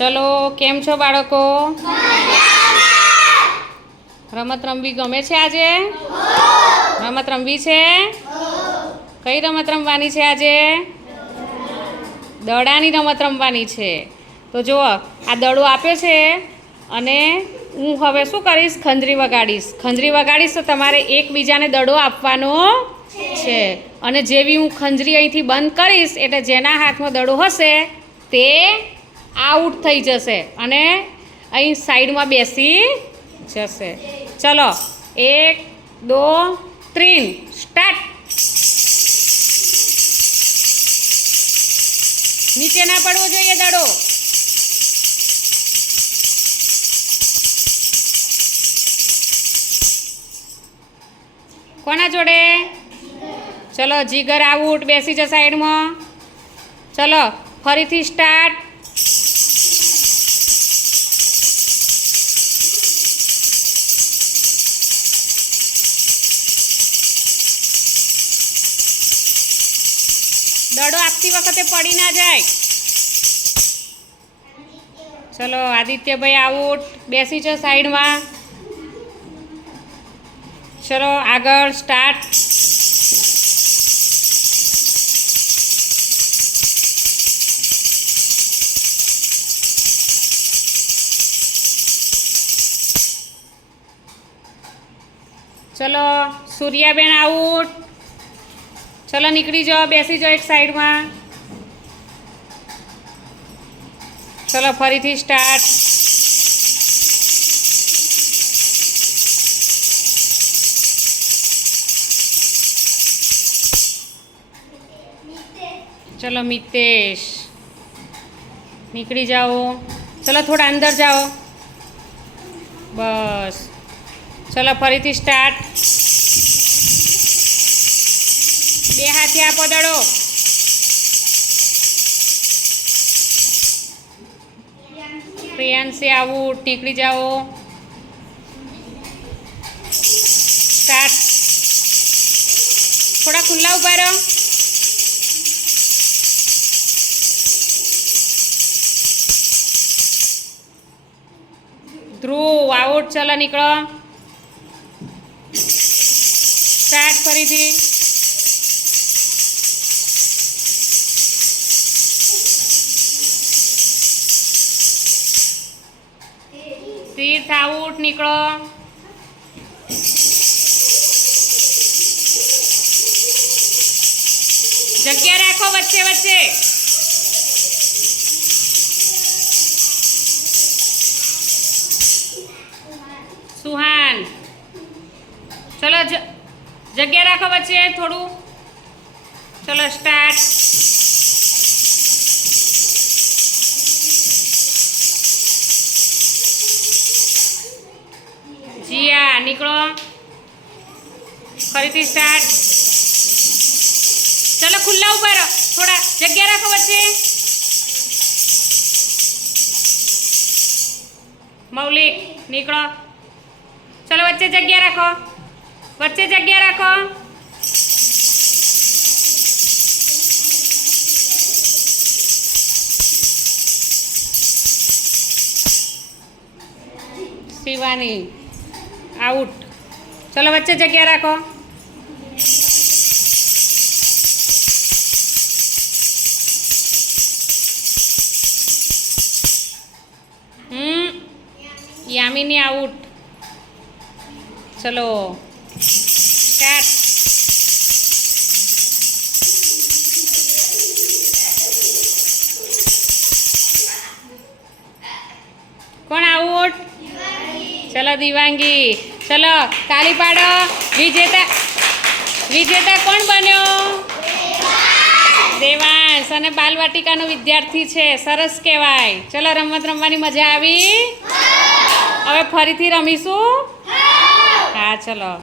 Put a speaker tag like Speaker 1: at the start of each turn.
Speaker 1: ચલો, કેમ છો બાળકો? રમત રમવી ગમે છે આજે? રમત રમવી છે? કઈ રમત રમવાની છે આજે? દડાની રમત રમવાની છે. તો જુઓ, આ દડો આપ્યો છે અને હું હવે શું કરીશ? ખંજરી વગાડીશ. ખંજરી વગાડીશ તો તમારે એકબીજાને દડો આપવાનો છે. અને જેવી હું ખંજરી અહીંથી બંધ કરીશ, એટલે જેના હાથમાં દડો હશે તે આઉટ થઈ જશે અને અહીં સાઈડમાં બેસી જશે. ચલો, એક, દો, ત્રીન, સ્ટાર્ટ. નીચે ના પડવો જોઈએ દાડો. કોના જોડે? ચલો, જીગર આઉટ, બેસી જા સાઈડમાં. ચલો, ફરીથી સ્ટાર્ટ. દડો આપતી વખતે પડી ના જાય. ચલો, આદિત્યભાઈ આઉટ બેસી છો સાઈડમાં. ચલો, આગળ સ્ટાર્ટ ચલો, સૂર્યાબેન આઉટ ચલો નીકળી જાઓ, બેસી જાઓ એક સાઈડમાં. ચલો ફરીથી સ્ટાર્ટ ચલો મિતેશ, નીકળી જાઓ. ચલો થોડા અંદર જાઓ. બસ. ચલો ફરીથી સ્ટાર્ટ બે હાથે આપો દડો પ્રિયાંશી આવું નીકળી જાઓ. સ્ટાર્ટ થોડા ખુલ્લા ઊભા રહો. ધ્રુવ આઉટ ચલો નીકળો. સ્ટાર્ટ ફરીથી. તીર્થ ઉઠ, નીકળો. જગ્યા રાખો વચ્ચે વચ્ચે. સુહાન. ચલો જગ્યા રાખો વચ્ચે થોડું. ચલો, સ્ટાર્ટ. જીયા નીકળો. ફરીથી સ્ટાર્ટ ચલો ખુલ્લા ઊભા રહો થોડા જગ્યા રાખો વચ્ચે. મૌલિક, નીકળો. ચલો વચ્ચે જગ્યા રાખો. વચ્ચે જગ્યા રાખો. શિવાની. આઉટ. ચલો વચ્ચે જગ્યા રાખો. હમ યામિની આઉટ. ચલો સ્ટાર્ટ. કોણ આઉટ? ચલો દિવાંગી. ચલો, તાલી પાડો. વિજેતા વિજેતા કોણ બન્યો? દેવાંશ અને બાલવાટિકાનો વિદ્યાર્થી છે, સરસ કહેવાય. ચલો, રમત રમવાની મજા આવી. હવે ફરીથી રમીશું? હા, ચલો.